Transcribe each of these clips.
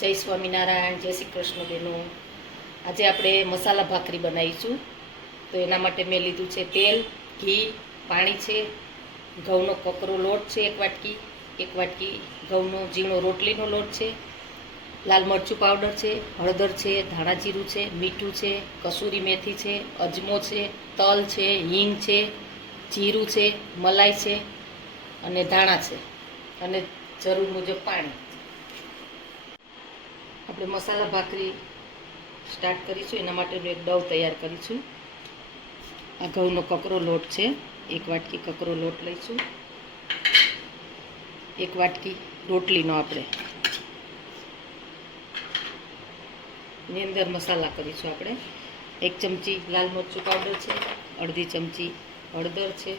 જય સ્વામિનારાયણ, જય શ્રી કૃષ્ણ બેનો આજે આપણે મસાલા ભાખરી બનાવીશું. તો એના માટે મેં લીધું છે તેલ, ઘી, પાણી છે, ઘઉંનો કકરો લોટ છે એક વાટકી એક વાટકી ઘઉંનો ઝીણો રોટલીનો લોટ છે, લાલ મરચું પાવડર છે, હળદર છે, ધાણા જીરું છે, મીઠું છે, કસૂરી મેથી છે, અજમો છે, તલ છે, હિંગ છે, જીરું છે, મલાઈ છે અને ધાણા છે. અને જરૂર મુજબ પાણી. આપણે મસાલા ભાખરી સ્ટાર્ટ કરીશું. એના માટેનું એક ડવ તૈયાર કરીશું આ ઘઉંનો કકરો લોટ છે. એક વાટકી કકરો લોટ લઈશું. એક વાટકી રોટલીનો આપણે. એની અંદર મસાલા કરીશું આપણે. એક ચમચી લાલ મરચું પાવડર છે. અડધી ચમચી હળદર છે.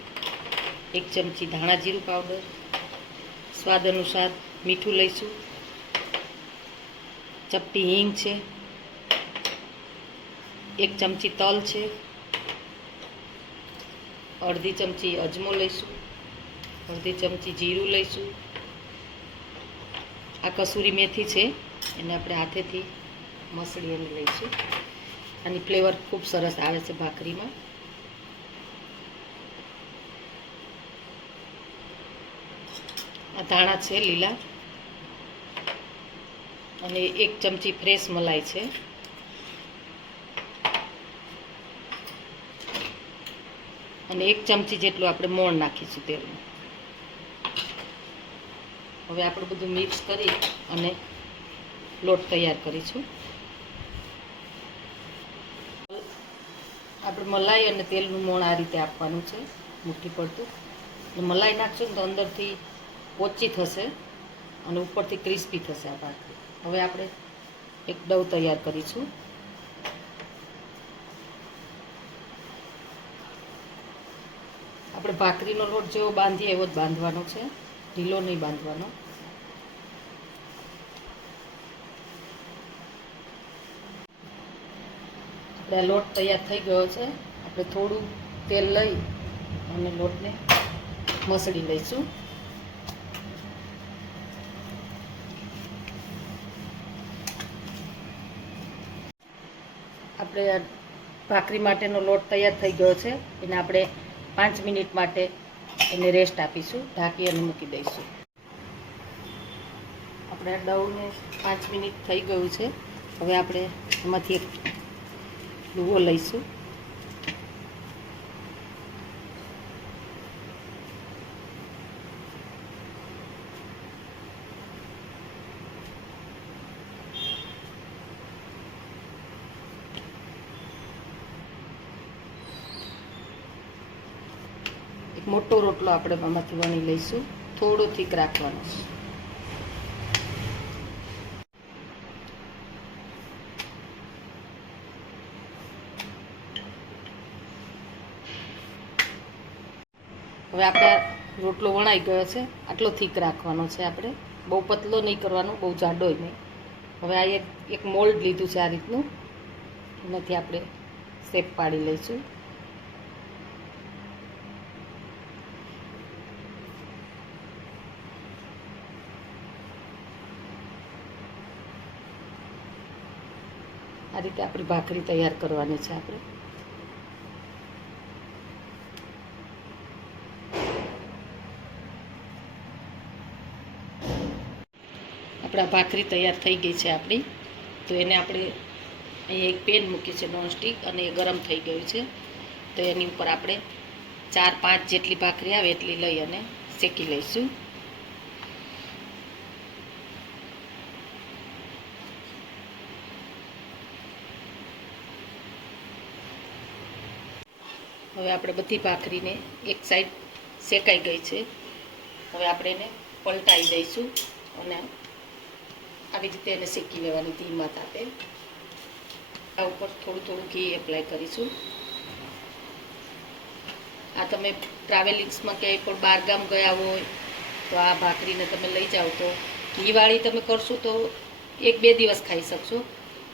એક ચમચી ધાણા જીરું પાવડર સ્વાદ અનુસાર મીઠું લઈશું. ચપટી હિંગ છે એક ચમચી તલ છે અડધી ચમચી અજમો લઈશું અડધી ચમચી જીરું લઈશું આ કસૂરી મેથી છે એને આપણે હાથેથી મસળી અને લઈશું. આની ફ્લેવર ખૂબ સરસ આવે છે ભાખરીમાં. આ ધાણા છે લીલા. અને એક ચમચી ફ્રેશ મલાઈ છે. અને એક ચમચી જેટલું આપણે મોણ નાખીશું તેલમાં. હવે આપણે બધું મિક્સ કરી અને લોટ તૈયાર કરીશું. આપણે મલાઈ અને તેલનું મોણ આ રીતે આપવાનું છે, મુઠ્ઠી પડતું. મલાઈ નાખશું ને તો અંદરથી ઓછી થશે અને ઉપરથી ક્રિસ્પી થશે આ ભાખરી હવે આપણે એક ડવ તૈયાર કરીશું. આપણે ભાખરીનો લોટ જેવો બાંધીએ એવો જ બાંધવાનો છે. ઢીલો નહીં બાંધવાનો. આપણે લોટ તૈયાર થઈ ગયો છે. આપણે થોડું તેલ લઈ અને લોટને મસળી લઈશું. આપણે ભાખરી માટેનો લોટ તૈયાર થઈ ગયો છે. એને આપણે પાંચ મિનિટ માટે એને રેસ્ટ આપીશું, ઢાંકી અને મૂકી દઈશું. આપણે આ ડવને પાંચ મિનિટ થઈ ગયું છે. હવે આપણે એમાંથી એક લુવો લઈશું. મોટો રોટલો આપણે આમાંથી વણી લઈશું. થોડો થીક રાખવાનો હવે આપણે રોટલો વણાઈ ગયો છે. આટલો થીક રાખવાનો છે આપણે. બહુ પતલો નહીં કરવાનો, બહુ જાડોય નહીં. હવે આ એક એક મોલ્ડ લીધું છે આ રીતનું. એનાથી આપણે શેપ પાડી લઈશું. આ રીતે આપણી ભાખરી તૈયાર કરવાની છે આપણે. આપણા ભાખરી તૈયાર થઈ ગઈ છે આપણી. તો એને આપણે અહીંયા એક પેન મૂકી છે નોનસ્ટિક અને એ ગરમ થઈ ગયું છે. તો એની ઉપર આપણે ચાર પાંચ જેટલી ભાખરી આવે એટલી લઈ અને શેકી લઈશું. હવે આપણે બધી ભાખરીને એક સાઈડ શેકાઈ ગઈ છે. હવે આપણે એને પલટાવી દઈશું અને આવી રીતે એને શેકી લેવાની ધીમા તાપે. આ ઉપર થોડું થોડું ઘી એપ્લાય કરીશું. આ તમે ટ્રાવેલિંગ્સમાં ક્યાંય પણ બહારગામ ગયા હોય, તો આ ભાખરીને તમે લઈ જાઓ તો ઘીવાળી તમે કરશો તો એક બે દિવસ ખાઈ શકશો.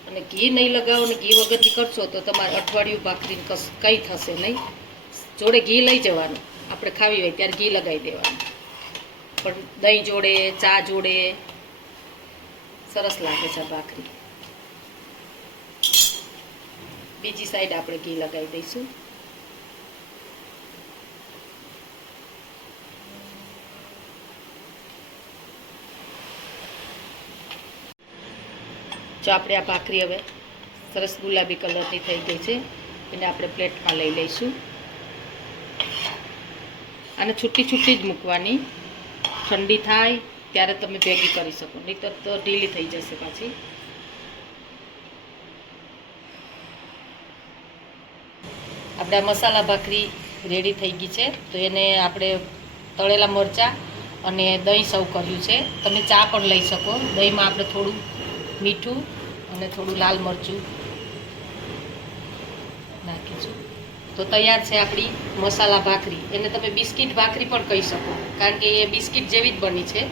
અને ઘી નહીં લગાવો ને ઘી વગરની કરશો તો તમારે અઠવાડિયું ભાખરીને કશ કંઈ થશે નહીં. જોડે ઘી લઈ જવાનું. આપણે ખાવી હોય ત્યારે ઘી લગાવી દેવાનું. પણ દહીં જોડે, ચા જોડે સરસ લાગે છે ભાખરી બીજી સાઈડ આપણે ઘી લગાવી દઈશું. જો આપણે આ ભાખરી હવે સરસ ગુલાબી કલરની થઈ ગઈ છે. એને આપણે પ્લેટમાં લઈ લઈશું. આને છૂટી છૂટી જ મૂકવાની. ઠંડી થાય ત્યારે તમે ભેગી કરી શકો. નહીં તો ઢીલી થઈ જશે પાછી. આપણે આ મસાલા ભાખરી રેડી થઈ ગઈ છે. તો એને આપણે તળેલા મરચાં અને દહીં સર્વ કર્યું છે. તમે ચા પણ લઈ શકો. દહીંમાં આપણે થોડું મીઠું અને થોડું લાલ મરચું નાખીશું તો તૈયાર છે આપણી મસાલા ભાખરી. એને તમે બિસ્કિટ ભાખરી પણ કહી શકો. કારણ કે એ બિસ્કિટ જેવી જ બની છે.